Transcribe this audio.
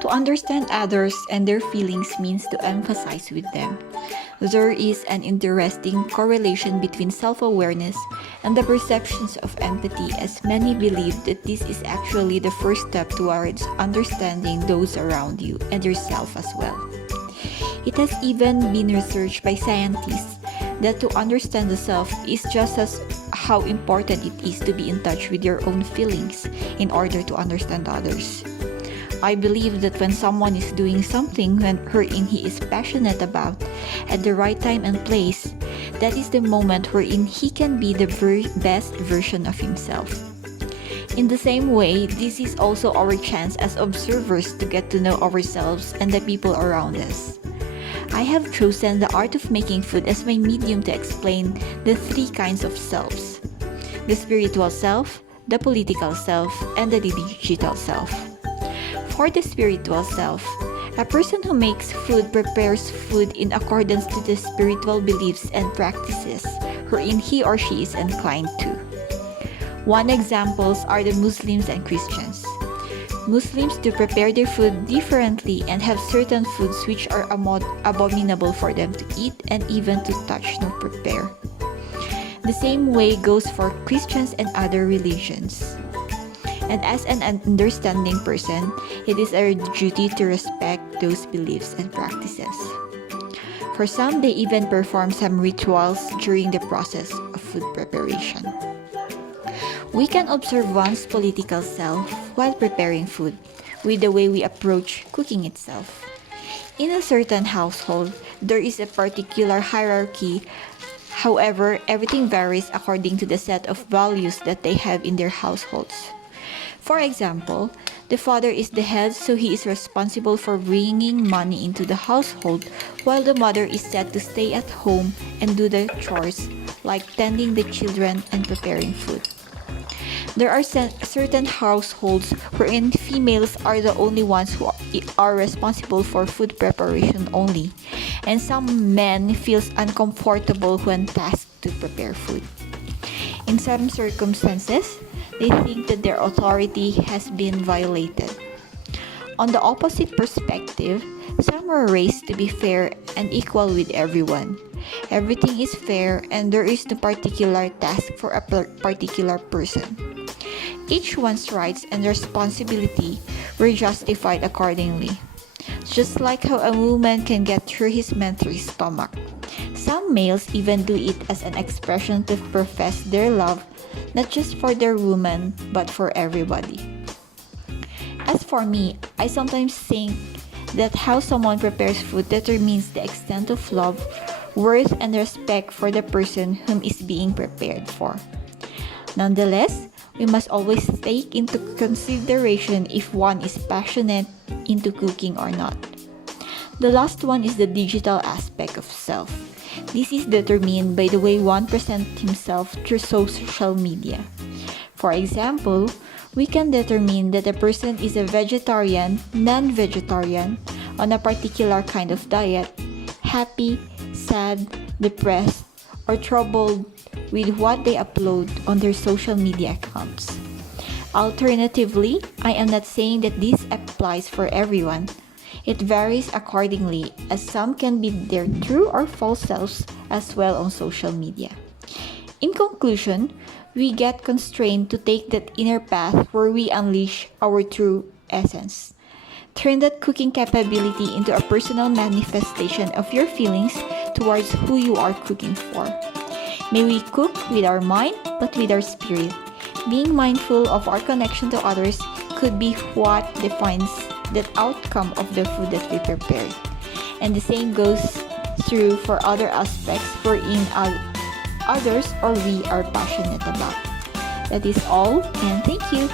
To understand others and their feelings means to emphasize with them. There is an interesting correlation between self-awareness and the perceptions of empathy, as many believe that this is actually the first step towards understanding those around you and yourself as well. It has even been researched by scientists that to understand the self is just as how important it is to be in touch with your own feelings in order to understand others. I believe that when someone is doing something wherein he is passionate about at the right time and place, that is the moment wherein he can be the very best version of himself. In the same way, this is also our chance as observers to get to know ourselves and the people around us. I have chosen the art of making food as my medium to explain the three kinds of selves: the spiritual self, the political self, and the digital self. For the spiritual self, a person who makes food prepares food in accordance to the spiritual beliefs and practices wherein he or she is inclined to. One examples are the Muslims and Christians. Muslims do prepare their food differently and have certain foods which are abominable for them to eat and even to touch nor prepare. The same way goes for Christians and other religions. And as an understanding person, it is our duty to respect those beliefs and practices. For some, they even perform some rituals during the process of food preparation. We can observe one's political self while preparing food with the way we approach cooking itself. In a certain household, there is a particular hierarchy. However, everything varies according to the set of values that they have in their households. For example, the father is the head, so he is responsible for bringing money into the household, while the mother is set to stay at home and do the chores like tending the children and preparing food. There are certain households wherein females are the only ones who are responsible for food preparation only, and some men feels uncomfortable when tasked to prepare food. In some circumstances, they think that their authority has been violated. On the opposite perspective, some are raised to be fair and equal with everyone. Everything is fair and there is no particular task for a particular person. Each one's rights and responsibility were justified accordingly. Just like how a woman can get through his man through his stomach. Some males even do it as an expression to profess their love, not just for their woman, but for everybody. As for me, I sometimes think that how someone prepares food determines the extent of love, worth, and respect for the person whom is being prepared for. Nonetheless, we must always take into consideration if one is passionate into cooking or not. The last one is the digital aspect of self. This is determined by the way one presents himself through social media. For example, we can determine that a person is a vegetarian, non-vegetarian, on a particular kind of diet, happy, sad, depressed, or troubled with what they upload on their social media accounts. Alternatively, I am not saying that this applies for everyone. It varies accordingly, as some can be their true or false selves as well on social media. In conclusion, we get constrained to take that inner path where we unleash our true essence. Turn that cooking capability into a personal manifestation of your feelings towards who you are cooking for. May we cook with our mind, but with our spirit. Being mindful of our connection to others could be what defines the outcome of the food that we prepared. And the same goes through for other aspects wherein others or we are passionate about. That is all, and thank you.